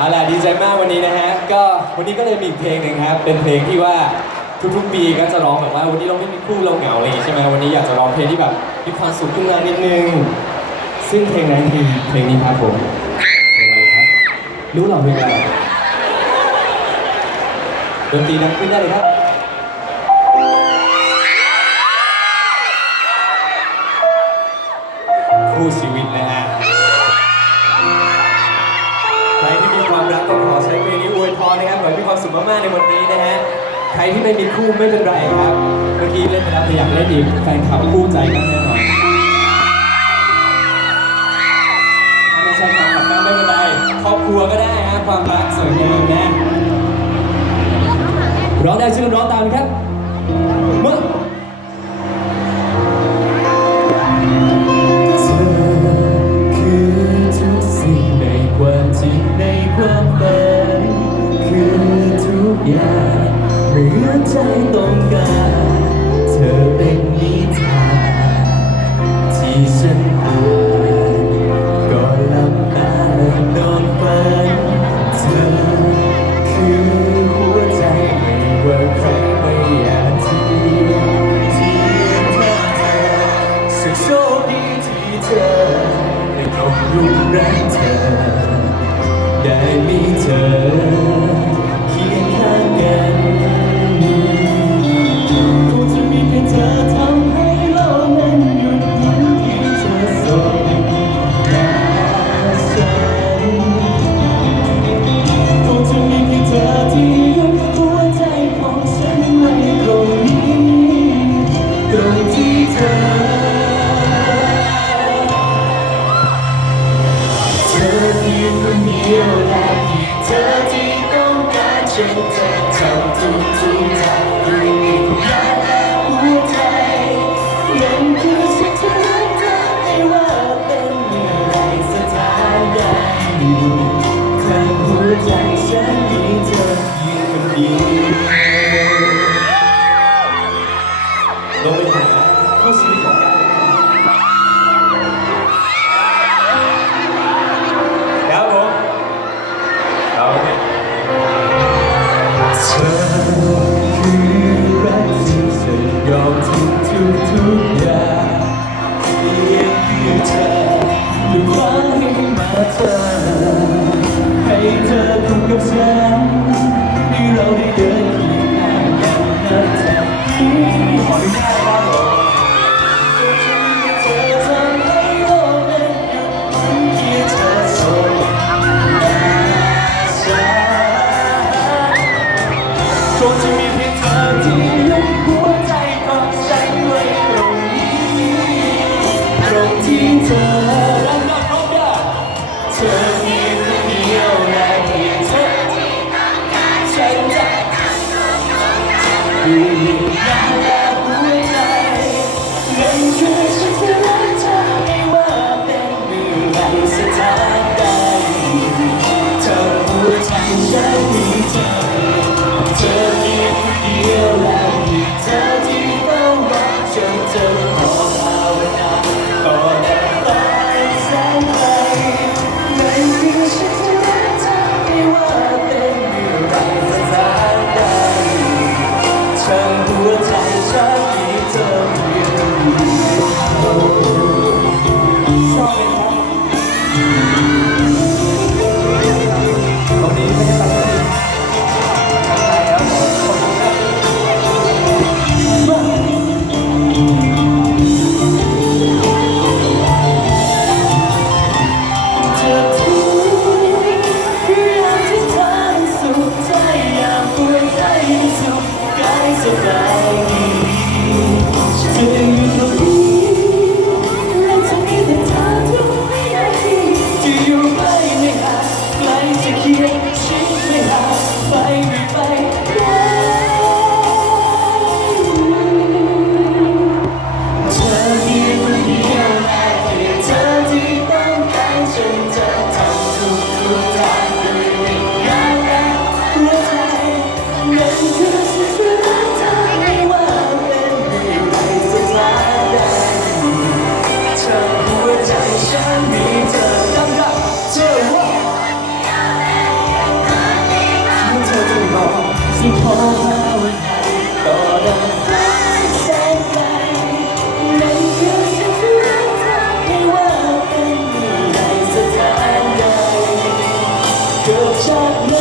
เอาล่ะดีใจมากวันนี้นะฮะ ก็วันนี้ก็เลยมีอีกเพลงหนึ่งครับ เป็นเพลงที่ว่าทุกๆปีก็จะร้องแบบว่าวันนี้เราไม่มีคู่เราเหงาอะไรอย่างงี้ใช่ไหมวันนี้อยากจะร้องเพลงที่แบบมีความสุขขึ้นมานิดนึง ซึ่งเพลงนั้นคือเพลงนี้ครับผมเพลงอะไรครับรู้เหรอเพลงอะไรดนตรีดังขึ้นได้เลยครับ มามสุขมากๆในวันนี้นะฮะ ใครที่ไม่มีคู่ไม่เป็นไรครับ เมื่อกี้เล่นไปแล้วแต่อยากเล่นอีกแฟนคลับคู่ใจกันแน่นอนถ้าไม่ใช่แฟนคลับก็ไม่เป็นไร ครอบครัวก็ได้ฮะความรักสวยงามนะร้องได้ชื่อร้องตามนะครับเมื่อ Hallelujah. สิขอภาวนตอรักฟ้าแสนนั่นคือฉันรักเธอไม่ว่าเป็นในสถานใดเกิดจากไหน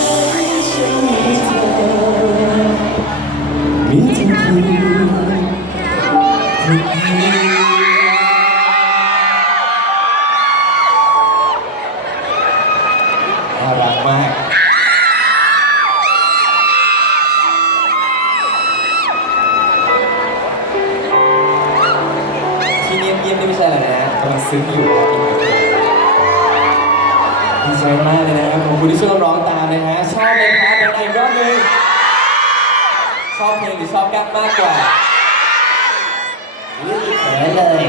ฉันมีเธอมีเธออย่ารักมา ไม่ใช่แล้วนะกำลังซึ้งอยู่ดีใจมากเลยนะครับผมคุณที่ช่วยร้องตามนะฮะชอบเลยครับเป็นอีกรอบหนึงชอบเพลงหรือชอบกั๊กมากกว่าอุ๊ยเขินเลย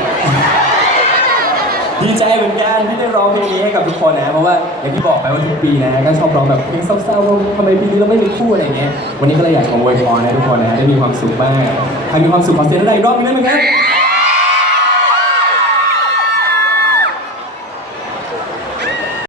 ดีใจเหมือนกันที่ได้ร้องเพลงนี้ให้กับทุกคนนะเพราะว่าอย่างที่บอกไปว่าทุกปีนะก็ชอบร้องแบบเพลงเศร้าๆว่าทำไมปีนี้เราไม่มีคู่อะไรอย่างเงี้ยวันนี้ก็เลยอยากมาอวยพรให้ทุกคนนะได้มีความสุขบ้างใครมีความสุขขอเสียงด้อีกรอบนึงได้ไหมครับ